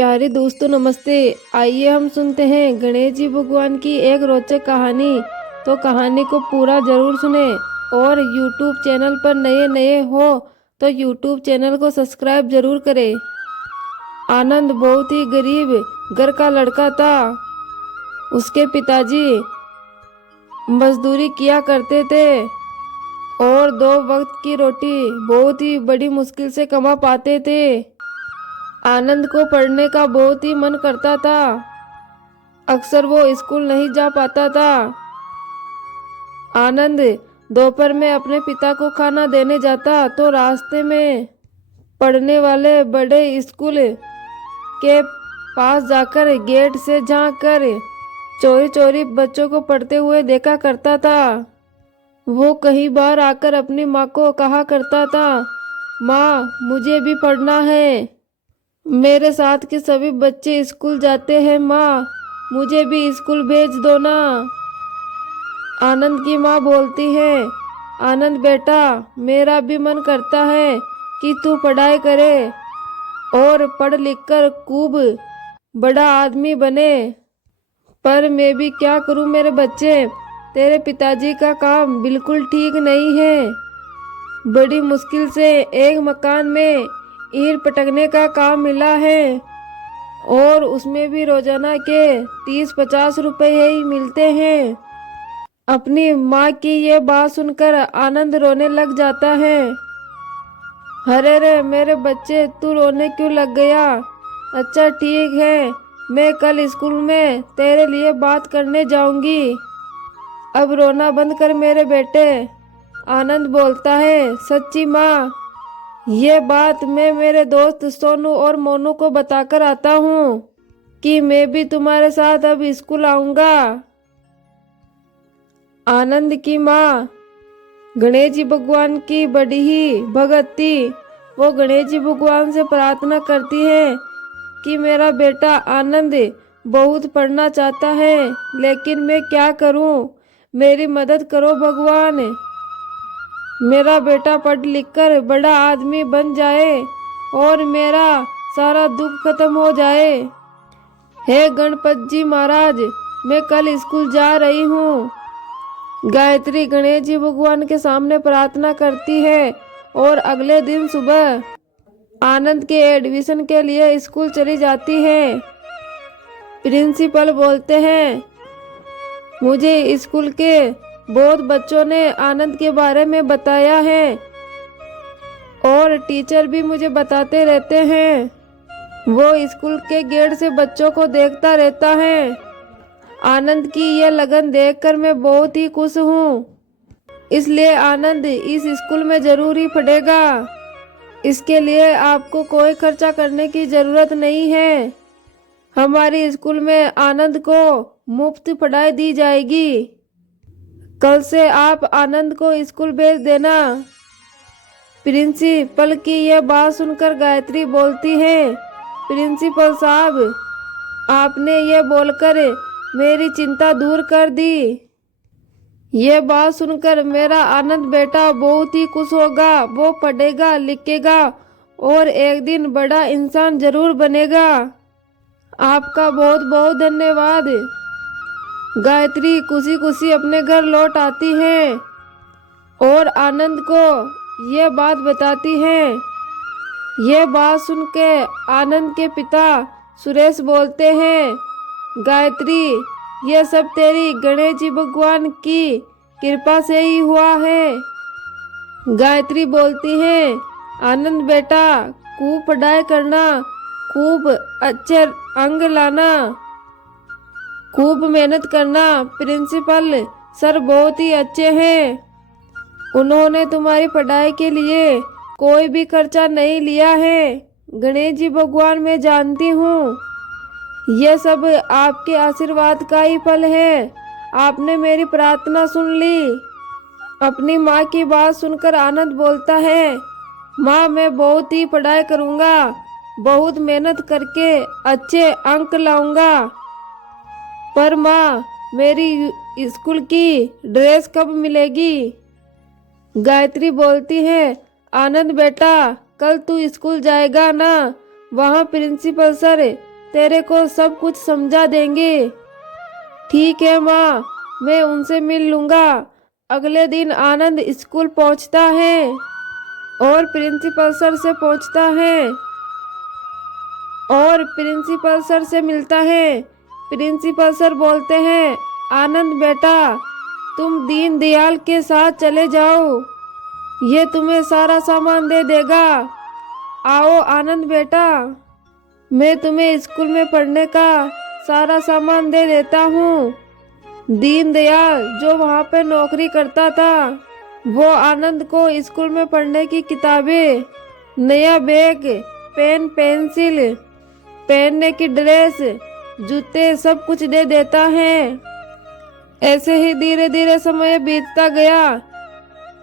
प्यारे दोस्तों नमस्ते। आइए हम सुनते हैं गणेश जी भगवान की एक रोचक कहानी। तो कहानी को पूरा जरूर सुने और YouTube चैनल पर नए हो तो YouTube चैनल को सब्सक्राइब जरूर करें। आनंद बहुत ही गरीब घर का लड़का था। उसके पिताजी मजदूरी किया करते थे और 2 वक्त की रोटी बहुत ही बड़ी मुश्किल से कमा पाते थे। आनंद को पढ़ने का बहुत ही मन करता था। अक्सर वो स्कूल नहीं जा पाता था। आनंद दोपहर में अपने पिता को खाना देने जाता तो रास्ते में पढ़ने वाले बड़े स्कूल के पास जाकर गेट से झांक कर चोरी चोरी बच्चों को पढ़ते हुए देखा करता था। वो कई बार आकर अपनी माँ को कहा करता था, माँ मुझे भी पढ़ना है, मेरे साथ के सभी बच्चे स्कूल जाते हैं, माँ मुझे भी स्कूल भेज दो ना। आनंद की माँ बोलती है, आनंद बेटा मेरा भी मन करता है कि तू पढ़ाई करे और पढ़ लिख कर खूब बड़ा आदमी बने, पर मैं भी क्या करूँ मेरे बच्चे, तेरे पिताजी का काम बिल्कुल ठीक नहीं है। बड़ी मुश्किल से एक मकान में ईंट पटकने का काम मिला है और उसमें भी रोजाना के 30-50 रुपए ही मिलते हैं। अपनी माँ की ये बात सुनकर आनंद रोने लग जाता है। अरे रे मेरे बच्चे तू रोने क्यों लग गया? अच्छा ठीक है, मैं कल स्कूल में तेरे लिए बात करने जाऊंगी। अब रोना बंद कर मेरे बेटे। आनंद बोलता है, सच्ची माँ ये बात मैं मेरे दोस्त सोनू और मोनू को बताकर आता हूँ कि मैं भी तुम्हारे साथ अब स्कूल आऊंगा। आनंद की माँ गणेश जी भगवान की बड़ी ही भगत थी। वो गणेश जी भगवान से प्रार्थना करती है कि मेरा बेटा आनंद बहुत पढ़ना चाहता है, लेकिन मैं क्या करूँ, मेरी मदद करो भगवान। मेरा बेटा पढ़ लिख कर बड़ा आदमी बन जाए और मेरा सारा दुख खत्म हो जाए। हे गणपत जी महाराज मैं कल स्कूल जा रही हूँ। गायत्री गणेश जी भगवान के सामने प्रार्थना करती है और अगले दिन सुबह आनंद के एडमिशन के लिए स्कूल चली जाती है। प्रिंसिपल बोलते हैं, मुझे स्कूल के बहुत बच्चों ने आनंद के बारे में बताया है और टीचर भी मुझे बताते रहते हैं। वो स्कूल के गेट से बच्चों को देखता रहता है। आनंद की ये लगन देखकर मैं बहुत ही खुश हूँ। इसलिए आनंद इस स्कूल में जरूर ही पढ़ेगा। इसके लिए आपको कोई खर्चा करने की जरूरत नहीं है। हमारी स्कूल में आनंद को मुफ्त पढ़ाई दी जाएगी। कल से आप आनंद को स्कूल भेज देना। प्रिंसिपल की यह बात सुनकर गायत्री बोलती है, प्रिंसिपल साहब आपने ये बोलकर मेरी चिंता दूर कर दी। ये बात सुनकर मेरा आनंद बेटा बहुत ही खुश होगा। वो पढ़ेगा लिखेगा और एक दिन बड़ा इंसान जरूर बनेगा। आपका बहुत बहुत धन्यवाद। गायत्री खुशी खुशी अपने घर लौट आती है और आनंद को ये बात बताती है। ये बात सुन के आनंद के पिता सुरेश बोलते हैं, गायत्री ये सब तेरी गणेश जी भगवान की कृपा से ही हुआ है। गायत्री बोलती है, आनंद बेटा खूब पढ़ाई करना, खूब अच्छे अंक लाना, खूब मेहनत करना। प्रिंसिपल सर बहुत ही अच्छे हैं। उन्होंने तुम्हारी पढ़ाई के लिए कोई भी खर्चा नहीं लिया है। गणेश जी भगवान मैं जानती हूँ ये सब आपके आशीर्वाद का ही फल है। आपने मेरी प्रार्थना सुन ली। अपनी माँ की बात सुनकर आनंद बोलता है, माँ मैं बहुत ही पढ़ाई करूँगा, बहुत मेहनत करके अच्छे अंक लाऊंगा। पर माँ मेरी स्कूल की ड्रेस कब मिलेगी? गायत्री बोलती है, आनंद बेटा कल तू स्कूल जाएगा ना, वहाँ प्रिंसिपल सर तेरे को सब कुछ समझा देंगे। ठीक है माँ, मैं उनसे मिल लूँगा। अगले दिन आनंद स्कूल पहुँचता है और प्रिंसिपल सर से पूछता है और प्रिंसिपल सर से मिलता है। प्रिंसिपल सर बोलते हैं, आनंद बेटा, तुम दीनदयाल के साथ चले जाओ, ये तुम्हें सारा सामान दे देगा। आओ आनंद बेटा, मैं तुम्हें स्कूल में पढ़ने का सारा सामान दे देता हूँ। दीनदयाल जो वहाँ पे नौकरी करता था, वो आनंद को स्कूल में पढ़ने की किताबें, नया बैग, पेन, पेंसिल, पहनने की ड्रेस, जूते सब कुछ दे देता है। ऐसे ही धीरे धीरे समय बीतता गया।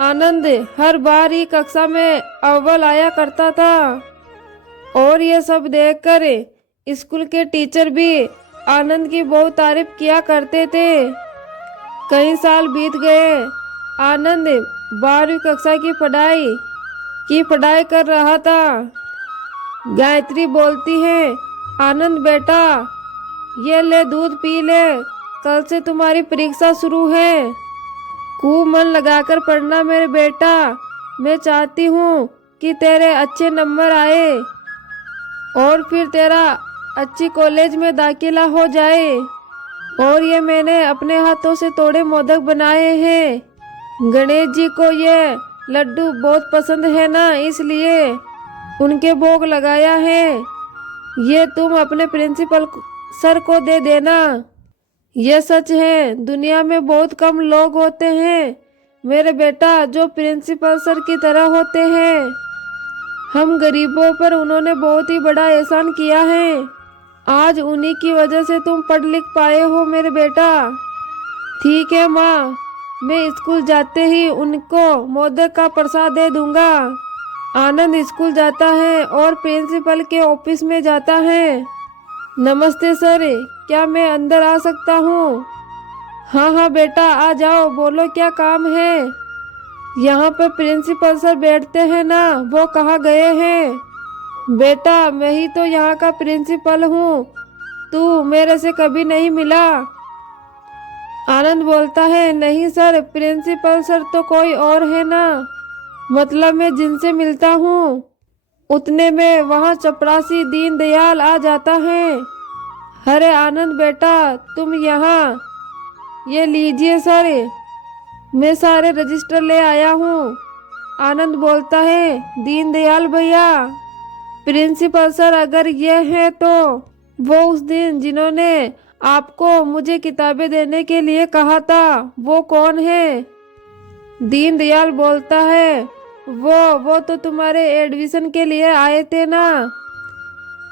आनंद हर बार ही कक्षा में अव्वल आया करता था और ये सब देखकर स्कूल के टीचर भी आनंद की बहुत तारीफ किया करते थे। कई साल बीत गए। आनंद 12वीं कक्षा की पढ़ाई कर रहा था। गायत्री बोलती है, आनंद बेटा, ये ले दूध पी ले, कल से तुम्हारी परीक्षा शुरू है। खूब मन लगाकर पढ़ना मेरे बेटा, मैं चाहती हूँ कि तेरे अच्छे नंबर आए और फिर तेरा अच्छी कॉलेज में दाखिला हो जाए। और ये मैंने अपने हाथों से तोड़े मोदक बनाए हैं। गणेश जी को ये लड्डू बहुत पसंद है ना, इसलिए उनके भोग लगाया है। ये तुम अपने प्रिंसिपल सर को दे देना। ये सच है, दुनिया में बहुत कम लोग होते हैं मेरे बेटा जो प्रिंसिपल सर की तरह होते हैं। हम गरीबों पर उन्होंने बहुत ही बड़ा एहसान किया है। आज उन्हीं की वजह से तुम पढ़ लिख पाए हो मेरे बेटा। ठीक है माँ, मैं स्कूल जाते ही उनको मोदक का प्रसाद दे दूंगा। आनंद स्कूल जाता है और प्रिंसिपल के ऑफिस में जाता है। नमस्ते सर, क्या मैं अंदर आ सकता हूँ? हाँ हाँ बेटा, आ जाओ, बोलो क्या काम है। यहाँ पे प्रिंसिपल सर बैठते हैं ना, वो कहाँ गए हैं? बेटा, मैं ही तो यहाँ का प्रिंसिपल हूँ, तू मेरे से कभी नहीं मिला। आनंद बोलता है, नहीं सर, प्रिंसिपल सर तो कोई और है ना। मतलब मैं जिनसे मिलता हूँ उतने में वहाँ चपरासी दीनदयाल आ जाता है। अरे आनंद बेटा, तुम यहाँ, ये लीजिए सर, मैं सारे रजिस्टर ले आया हूँ। आनंद बोलता है, दीनदयाल भैया, प्रिंसिपल सर अगर ये है तो वो उस दिन जिन्होंने आपको मुझे किताबें देने के लिए कहा था, वो कौन है? दीनदयाल बोलता है, वो तो तुम्हारे एडमिशन के लिए आए थे ना।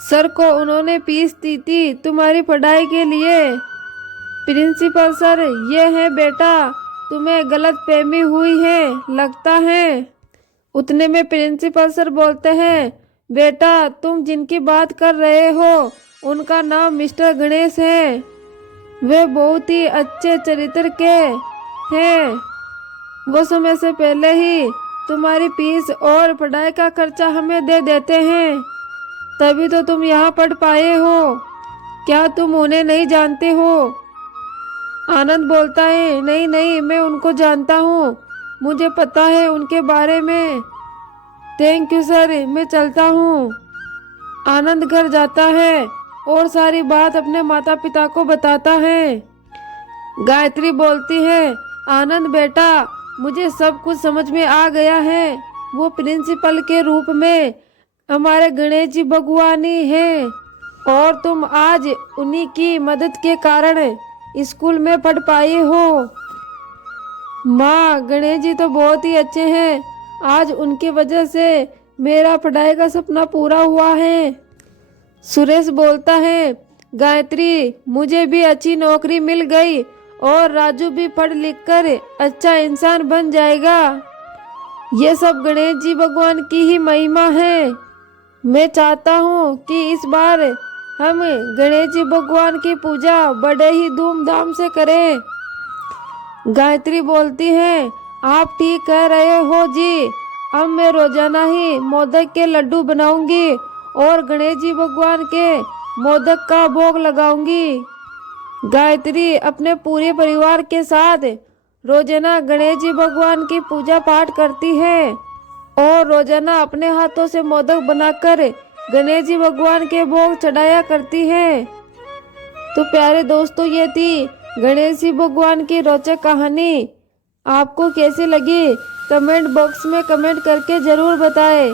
सर को उन्होंने फीस दी थी तुम्हारी पढ़ाई के लिए। प्रिंसिपल सर ये है बेटा, तुम्हें गलत फहमी हुई है लगता है। उतने में प्रिंसिपल सर बोलते हैं, बेटा तुम जिनकी बात कर रहे हो उनका नाम मिस्टर गणेश है। वे बहुत ही अच्छे चरित्र के हैं। वो समय से पहले ही तुम्हारी फीस और पढ़ाई का खर्चा हमें दे देते हैं, तभी तो तुम यहाँ पढ़ पाए हो। क्या तुम उन्हें नहीं जानते हो? आनंद बोलता है, नहीं नहीं, मैं उनको जानता हूँ, मुझे पता है उनके बारे में। थैंक यू सर, मैं चलता हूँ। आनंद घर जाता है और सारी बात अपने माता पिता को बताता है। गायत्री बोलती है, आनंद बेटा, मुझे सब कुछ समझ में आ गया है। वो प्रिंसिपल के रूप में हमारे गणेश जी भगवान ही हैं और तुम आज उन्हीं की मदद के कारण स्कूल में पढ़ पाई हो। माँ, गणेश जी तो बहुत ही अच्छे हैं, आज उनकी वजह से मेरा पढ़ाई का सपना पूरा हुआ है। सुरेश बोलता है, गायत्री, मुझे भी अच्छी नौकरी मिल गई और राजू भी पढ़ लिख कर अच्छा इंसान बन जाएगा। ये सब गणेश जी भगवान की ही महिमा है। मैं चाहता हूँ कि इस बार हम गणेश जी भगवान की पूजा बड़े ही धूमधाम से करें। गायत्री बोलती है, आप ठीक कह रहे हो जी, अब मैं रोजाना ही मोदक के लड्डू बनाऊंगी और गणेश जी भगवान के मोदक का भोग लगाऊंगी। गायत्री अपने पूरे परिवार के साथ रोजाना गणेश जी भगवान की पूजा पाठ करती है और रोजाना अपने हाथों से मोदक बनाकर गणेश जी भगवान के भोग चढ़ाया करती है। तो प्यारे दोस्तों, ये थी गणेश जी भगवान की रोचक कहानी। आपको कैसी लगी कमेंट बॉक्स में कमेंट करके ज़रूर बताएं।